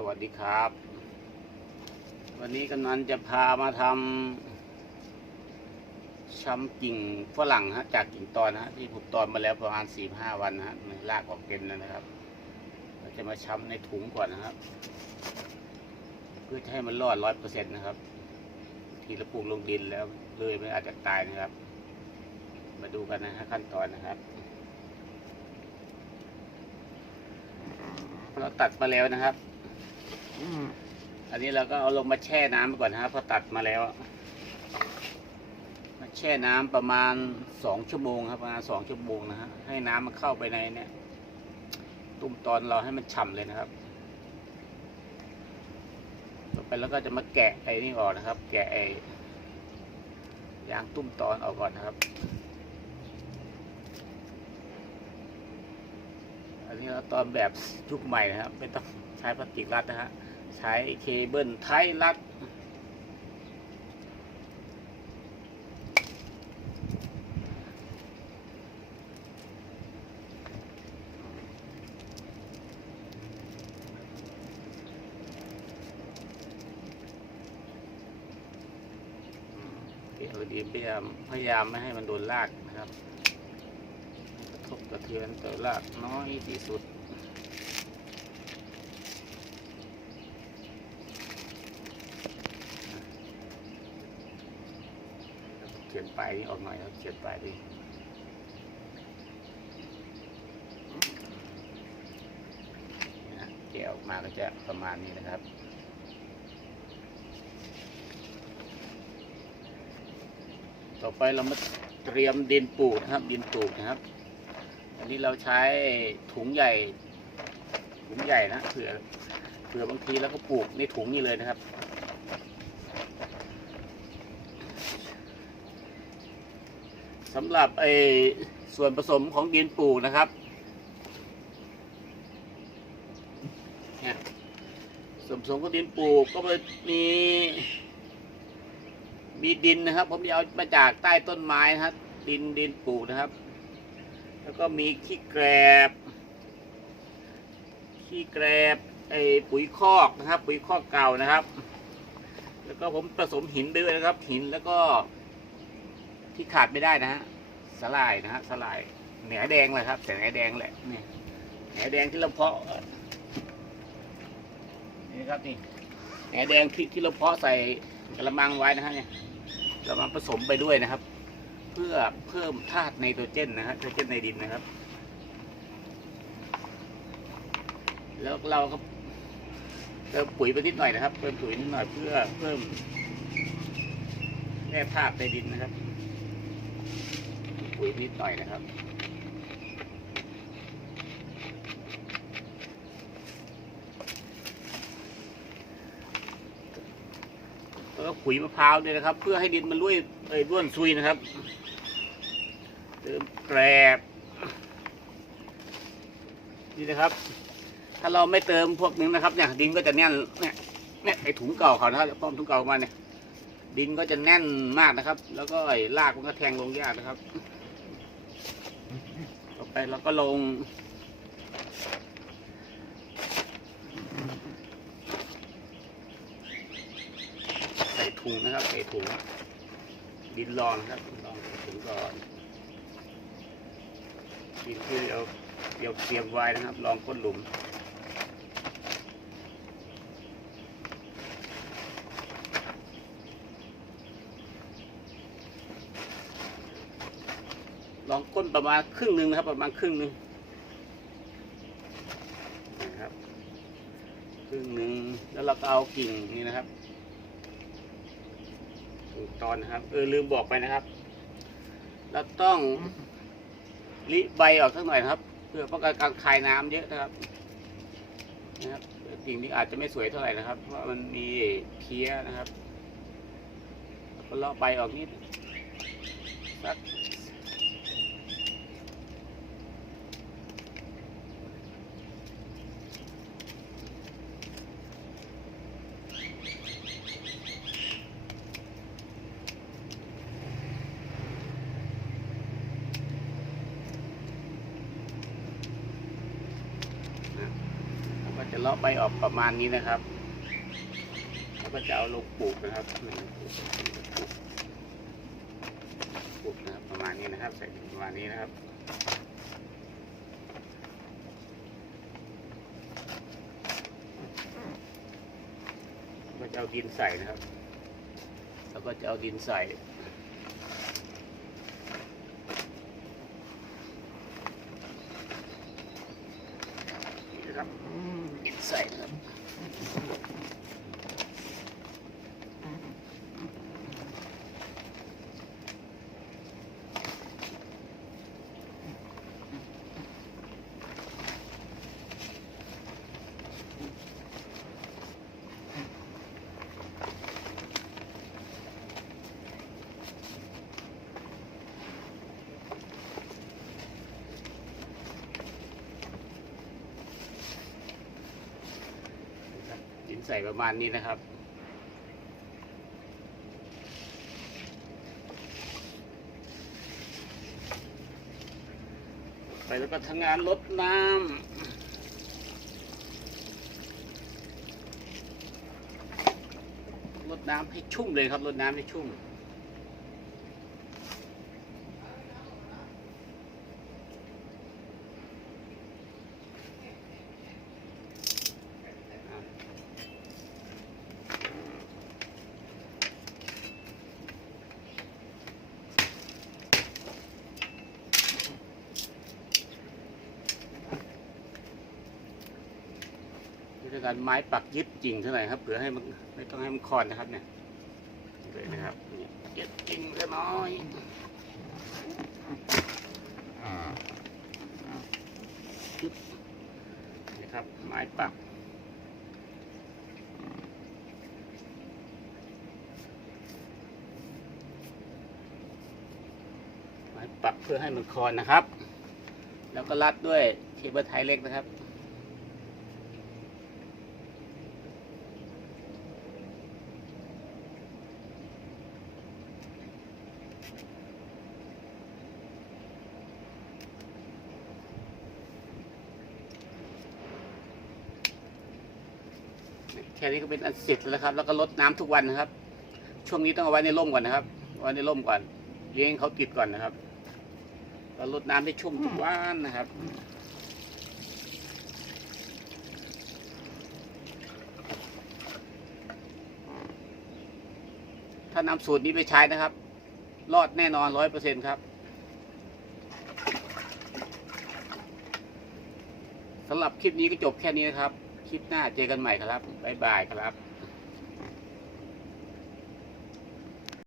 สวัสดีครับ วันนี้กำนันจะพามาทำช้ำกิ่งฝรั่งฮะจากกิ่งตอนฮะที่ผมตอนมาแล้วประมาณสี่ห้าวันนะฮะในรากออกเป็นแล้วนะครับ เราจะมาช้ำในถุงก่อนนะครับ เพื่อจะให้มันรอดร้อยเปอร์เซ็นต์นะครับ ทีละปลูกลงดินแล้วเลยไม่อาจจะตายนะครับ มาดูกันนะฮะขั้นตอนนะครับเราตัดมาแล้วนะครับ อันนี้เราก็เอาลงมาแช่น้ำไปก่อนนะพอตัดมาแล้วมาแช่น้ำประมาณสองชั่วโมงครับประมาณสองชั่วโมงนะฮะให้น้ำมันเข้าไปในเนี่ยตุ้มตอนเราให้มันฉ่ำเลยนะครับต่อไปแล้วก็จะมาแกะไอ้นี่ออกนะครับ แกะไอ้ยางตุ้มตอนออกก่อนนะครับ อันนี้เราตอนแบบยุคใหม่นะครับไม่ต้อง ใช้พลาสติกรัดนะฮะ ใช้เคเบิลไทยรัดเดี๋ยวดีพยายามพยายามไม่ให้มันโดนลากนะครับ กระทบกระเทือนต่อลากน้อยที่สุด เขียนไปลายนี่ออกหน่อยครับเขียนไปลายดินะแกะออกมาก็จะประมาณนี้นะครับต่อไปเรามาเตรียมดินปลูกนะครับ ดินปลูกนะครับ อันนี้เราใช้ถุงใหญ่ถุงใหญ่นะเผื่อเผื่อบางทีเราก็ปลูกในถุงนี้เลยนะครับ สำหรับไอ้ส่วนผสมของดินปลูกนะครับส่วนผสมของดินปลูกก็มีมีดินนะครับ ผมจะเอามาจากใต้ต้นไม้นะครับดินดินปลูกนะครับ แล้วก็มีขี้แกรบขี้แกรบไอ้ปุ๋ยคอกนะครับ ปุ๋ยคอกเก่านะครับ แล้วก็ผมผสมหินด้วยนะครับ หินแล้วก็ ที่ขาดไม่ได้นะฮะสลายนะฮะสลายแหนแดงเลยครับแต่แหนแดงแหละนี่แหนแดงที่เราเพาะนี่ครับนี่แหนแดงที่ที่เราเพาะใส่กระมังไว้นะฮะเนี่ยเรามาผสมไปด้วยนะครับ เพื่อเพิ่มธาตุไนโตรเจนนะฮะไนโตรเจนในดินนะครับ แล้วเราก็เติมปุ๋ยไปนิดหน่อยนะครับเติมปุ๋ยนิดหน่อยเพื่อเพิ่มแร่ธาตุในดินนะครับ ปุ๋ยนิดหน่อยนะครับ แล้วก็ปุ๋ยมะพร้าวด้วยนะครับ เพื่อให้ดินมันรุ่ยเอ้ยร่วนซุยนะครับ เติมแกรบนี่นะครับ ถ้าเราไม่เติมพวกนี้นะครับ เนี่ยดินก็จะแน่นเนี่ยเนี่ยไอถุงเก่าเขานะครับป้อมถุงเก่ามาเนี่ยดินก็จะแน่นมากนะครับ แล้วก็ไอ้รากมันก็แทงลงยากนะครับ ไปเราก็ลง ใส่ถุงนะครับ ใส่ถุง ดินรองนครับดินรองใส่ถุงก่อนดินที่เราเตรียมเตรียมไว้นะครับ ลองก้นหลุม องก้นประมาณครึ่งหนึ่งนะครับ ประมาณครึ่งหนึ่งนะครับครึ่งหนึ่งแล้วเราก็เอากิ่งนี่นะครับกิ่งตอนนะครับ เออลืมบอกไปนะครับ เราต้องริใบออกสักหน่อยนะครับ เพื่อป้องกันการคายน้ำเยอะนะครับนะครับกิ่งนี้อาจจะไม่สวยเท่าไหร่นะครับเพราะมันมีเพี้ยนะครับก็เลาะใบออกนิดสัก เราก็จะเลาะใบออกประมาณนี้นะครับ แล้วก็จะเอาลงปลูกนะครับปลูกนะครับประมาณนี้นะครับ ใส่ประมาณนี้นะครับก็จะเอาดินใส่นะครับ แล้วก็จะเอาดินใส่ นี่นะครับ ดิ ใส่ประมาณนี้นะครับ ไปแล้วก็ทำงานลดน้ำลดน้ำให้ชุ่มเลยครับลดน้ำให้ชุ่มือการไม้ปักยึดจริงเท่าไหร่ครับเผื่อให้มันไม่ต้องให้มันคอนนะครับเนี่ยเลยนะครับเยยึดจริงเล็กน้อยยึดนะครับไม้ปักไม้ปักเพื่อให้มันคอนนะครับ แล้วก็รัดด้วยเคเบิลไทยเล็กนะครับ แค่นี้ก็เป็นอันเสร็จแล้วครับ แล้วก็ลดน้ำทุกวันนะครับ ช่วงนี้ต้องเอาไว้ในร่มก่อนนะครับเอาไว้ในร่มก่อน เลี้ยงเขาติดก่อนนะครับแล้วลดน้ำให้ชุ่มทุกวันนะครับถ้านำสูตรนี้ไปใช้นะครับ รอดแน่นอนร้อยเปอร์เซ็นครับสำหรับคลิปนี้ก็จบแค่นี้นะครับ คลิปหน้าเจอกันใหม่ครับ บ๊ายบายครับ